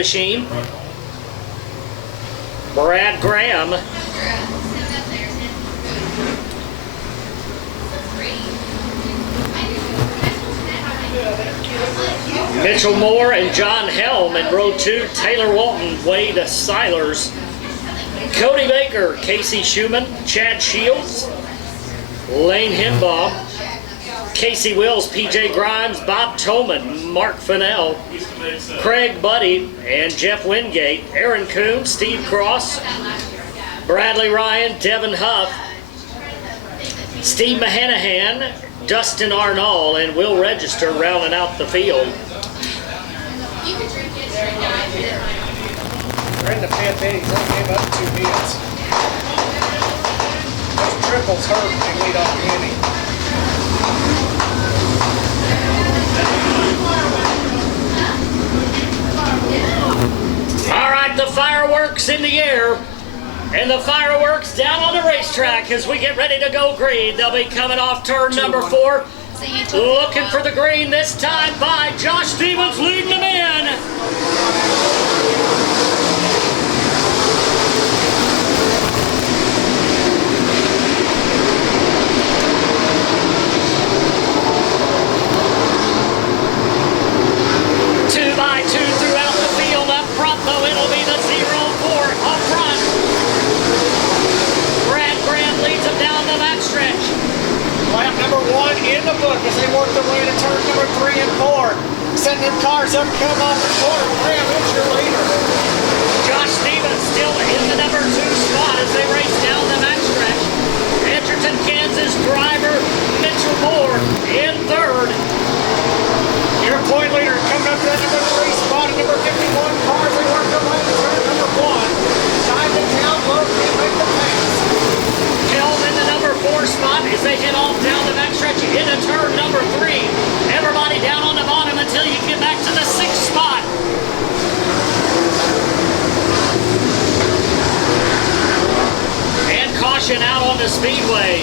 the sheen. Brad Graham. Mitchell Moore and John Helm in row 2. Taylor Walton, Wade Silers. Cody Baker, Casey Schumann, Chad Shields, Lane Hinbaugh, Casey Wills, PJ Grimes, Bob Toman, Mark Fennell, Craig Buddy, and Jeff Wingate, Aaron Coon, Steve Cross, Bradley Ryan, Devin Huff, Steve Mahanahan, Dustin Arnall, and Will Register rounding out the field. Brenda Fanfani only gave up 2 hits. Those triples hurt and lead off the inning. All right, the fireworks in the air. And the fireworks down on the racetrack as we get ready to go green. They'll be coming off turn number 4. Looking for the green this time by Josh Stevens, leading them in. 2 by 2 throughout the field. Up front, though, it'll be the 0-4 up front. Brad Graham leads them down the backstretch. Lap number 1 in the book as they work their way to turn number 3 and 4. Setting them cars up, come off the corner. Graham is your leader. Josh Stevens still in the number 2 spot as they race down the backstretch. Edgerton, Kansas driver Mitchell Moore in 3rd. Your point leader coming up to that number 3 spot at number 51 car as they work their way to turn number 1. Time to count low, can't make the pass. Held in the number 4 spot as they head off down the backstretch into turn number 3. Everybody down on the bottom until you get back to the 6th spot. And caution out on the speedway.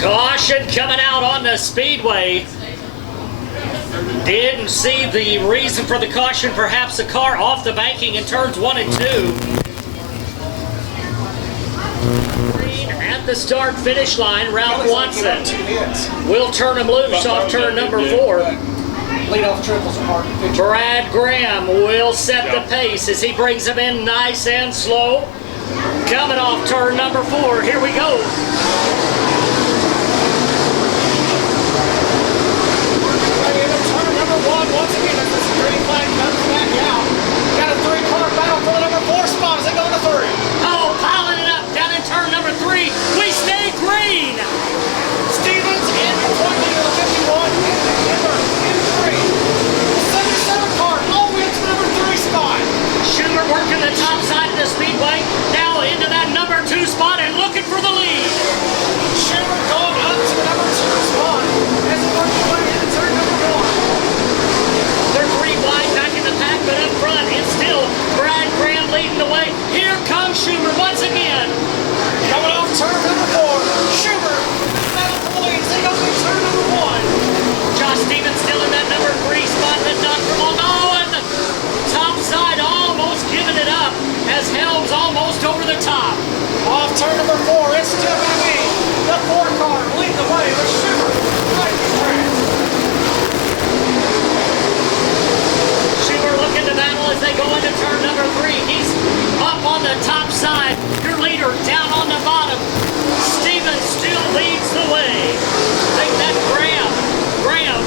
Caution coming out on the speedway. Didn't see the reason for the caution. Perhaps the car off the banking in turns 1 and 2. At the start finish line, Ralph Watson will turn him loose off turn number 4. Lead off triples apart. Brad Graham will set the pace as he brings him in nice and slow. Coming off turn number 4. Here we go. Once again, as the green flag comes back out. Got a 3-car battle for the number 4 spot as they go to 3. Oh, piling it up down in turn number 3. We stay green. Stevens in the point leader of 51 in 3. 77 car all the way up to the number 3 spot. Schumer working the top side of the speedway. Now into that number 2 spot and looking for the lead. Schumer going up to the number 2 spot as they work their way into turn number 1. They're 3 wide back in the pack, but up front it's still Brad Graham leading the way. Here comes Schumer once again. Coming off turn number 4. Schumer battle for the lead as they go to turn number 1. Josh Stevens still in that number 3 spot, but not for long. Oh, and the top side almost giving it up as Helm's almost over the top. Off turn number 4, it's still going to be the 4 car leading the way with Schumer right in the track. Schumer looking to battle as they go into turn number 3. He's up on the top side. Your leader down on the bottom. Stevens still leads the way. Think that Graham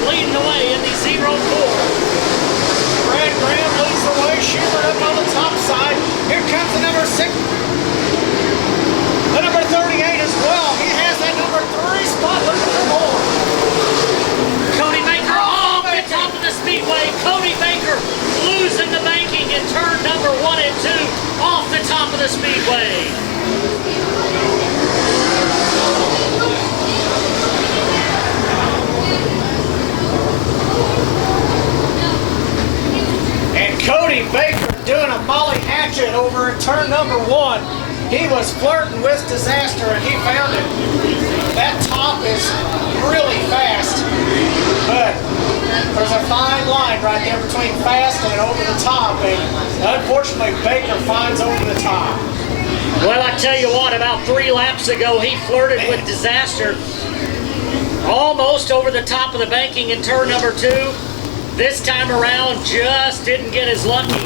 leading the way in the 0-4. Brad Graham leads the way. Schumer up on the top side. Here comes the number 6. The number 38 as well. He has that number 3 spot looking for more. Cody Baker off the top of the speedway. Cody Baker losing the banking in turn number 1 and 2 off the top of the speedway. And Cody Baker doing a molly hatchet over in turn number 1. He was flirting with disaster and he found it. That top top is really fast, but there's a fine line right there between fast and over the top, and unfortunately Baker finds over the top. Well, I tell you what, about 3 laps ago, he flirted with disaster. Almost over the top of the banking in turn number 2. This time around, just didn't get as lucky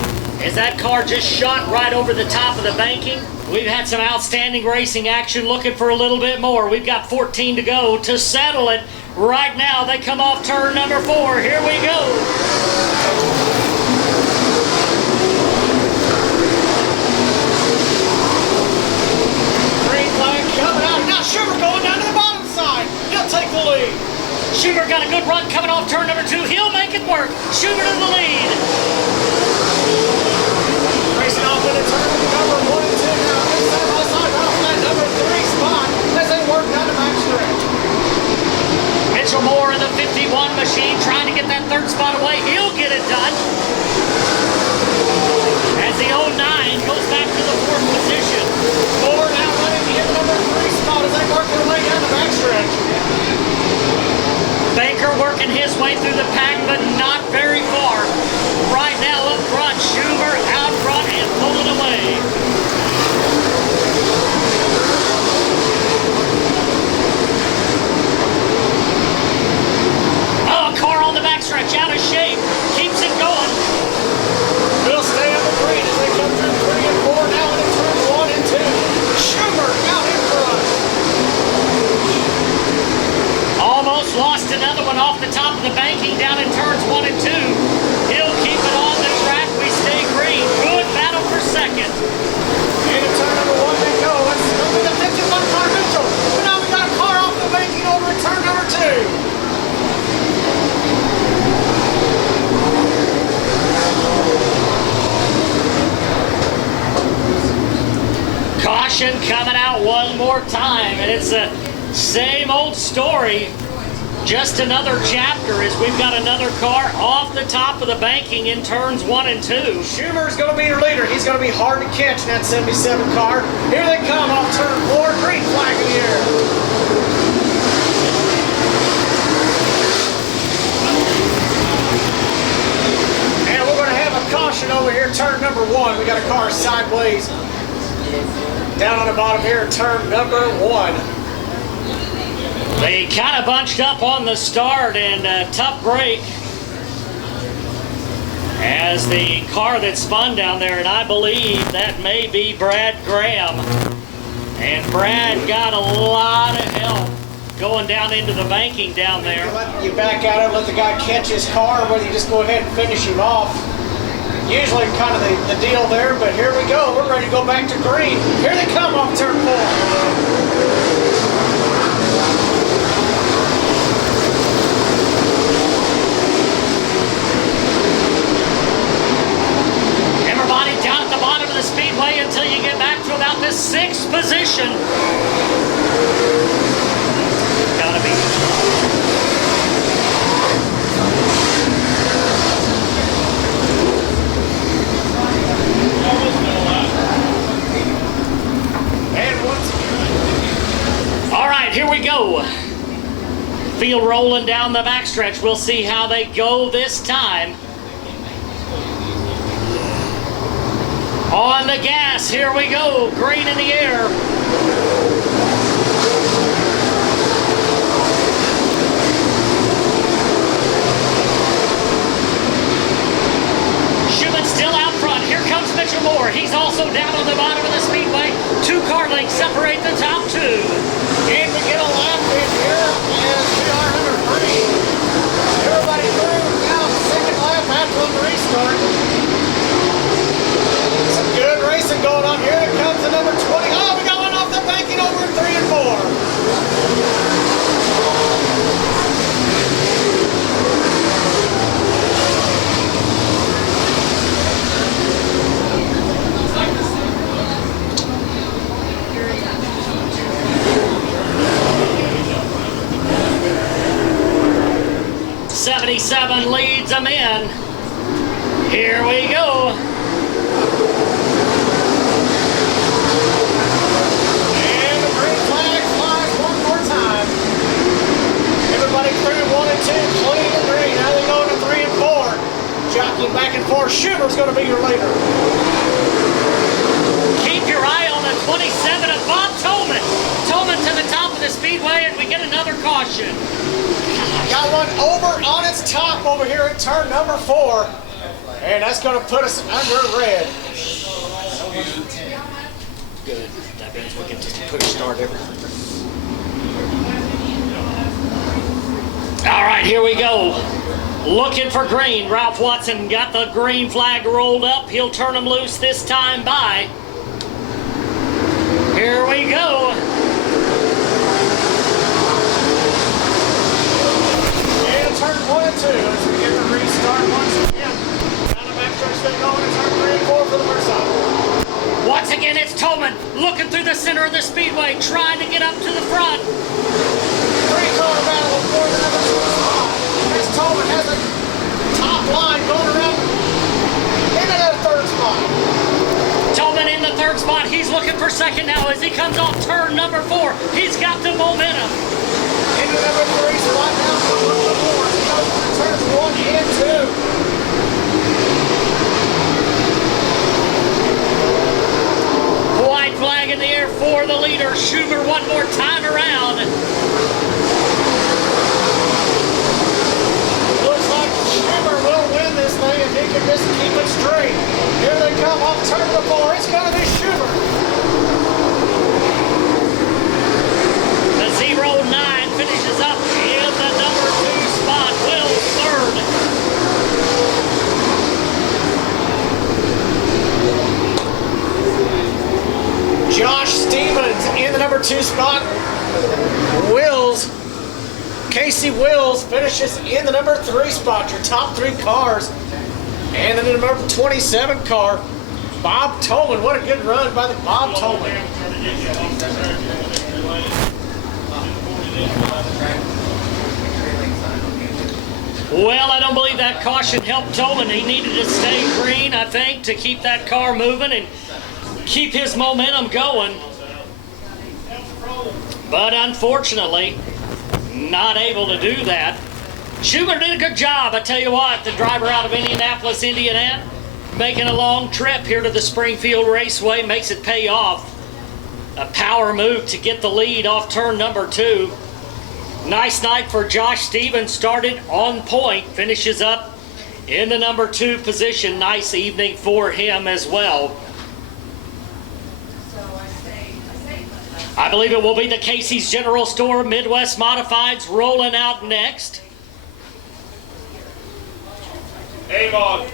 as that car just shot right over the top of the banking. We've had some outstanding racing action, looking for a little bit more. We've got 14 to go to settle it. Right now, they come off turn number 4. Here we go. Schumer going down to the bottom side. He'll take the lead. Schumer got a good run coming off turn number 2. He'll make it work. Schumer to the lead. Racing off into turn number 1 and 2 now. Side by side off that number 3 spot as they work down the back stretch. Mitchell Moore in the 51 machine trying to get that 3rd spot away. He'll get it done. As the 09 goes back to the 4th position. Moore now running in number 3 spot as they work their way down the backstretch. Baker working his way through the pack, but not very far. Right now up front, Schumer out front and pulling away. Oh, a car on the backstretch, out of shape, keeps it going. We'll stay on the green as they come through 3 and 4 now into turn 1 and 2. Schumer out in front. Almost lost another one off the top of the banking down in turns 1 and 2. He'll keep it on the track. We stay green. Good battle for 2nd. Into turn number 1 they go. It's going to be the 51 car Mitchell. But now we got a car off the banking over in turn number 2. Caution coming out one more time, and it's the same old story. Just another chapter as we've got another car off the top of the banking in turns 1 and 2. Schumer's going to be your leader. He's going to be hard to catch in that 77 car. Here they come off turn 4. Green flag in the air. And we're going to have a caution over here, turn number 1. We got a car sideways down on the bottom here, turn number 1. They kind of bunched up on the start, and a tough break as the car that spun down there, and I believe that may be Brad Graham. And Brad got a lot of help going down into the banking down there. You back out and let the guy catch his car, or whether you just go ahead and finish him off. Usually kind of the deal there, but here we go. We're ready to go back to green. Here they come off turn 4. Down at the bottom of the speedway until you get back to about the 6th position. Gotta be. All right, here we go. Field rolling down the backstretch. We'll see how they go this time. On the gas, here we go, green in the air. Schumann still out front. Here comes Mitchell Moore. He's also down on the bottom of the speedway. 2 car lengths separate the top 2. And we get a lap in here as we are number 3. Everybody through now, 2nd lap after the restart. Good racing going on here. Here comes the number 20. Oh, we got one off the banking over in 3 and 4. '77 leads them in. Here we go. Schumer's going to be your leader. Keep your eye on the 27 of Bob Tolman. Tolman to the top of the speedway, and we get another caution. Got one over on its top over here at turn number 4. And that's going to put us under red. Good. That means we can just push start everything. All right, here we go. Looking for green. Ralph Watson got the green flag rolled up. He'll turn them loose this time by. Here we go. And turn 1 and 2 as we get the restart once again. Now the backstretch thing going in turn 3 and 4 for the first time. Once again, it's Tolman looking through the center of the speedway, trying to get up to the front. 3-car battle for the number 2 spot. As Tolman has a top line going around into that 3rd spot. Tolman in the 3rd spot. He's looking for 2nd now as he comes off turn number 4. He's got the momentum. Into number 3 spot now for number 4. He goes for turns 1 and 2. White flag in the air for the leader. Schumer one more time around. Looks like Schumer will win this thing if he can just keep it straight. Here they come off turn number 4. It's going to be Schumer. The 09 finishes up in the number 2 spot. Will 3rd. Josh Stevens in the number 2 spot. Casey Wills finishes in the number 3 spot. Your top 3 cars. And then the number 27 car, Bob Tolman. What a good run by the Bob Tolman. Well, I don't believe that caution helped Tolman. He needed to stay green, I think, to keep that car moving and keep his momentum going. But unfortunately, not able to do that. Schumer did a good job. I tell you what, the driver out of Indianapolis, Indiana, making a long trip here to the Springfield Raceway, makes it pay off. A power move to get the lead off turn number 2. Nice night for Josh Stevens. Started on point, finishes up in the number 2 position. Nice evening for him as well. I believe it will be the Casey's General Store Midwest Modifieds rolling out next. A-Mod.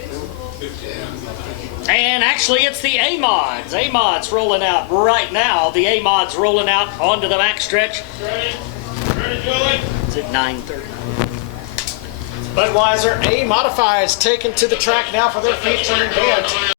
And actually it's the A-Mods. A-Mods rolling out right now. The A-Mods rolling out onto the backstretch. Ready? Ready, Julie? It's at 9:30. Budweiser A Modifieds taken to the track now for their featuring event.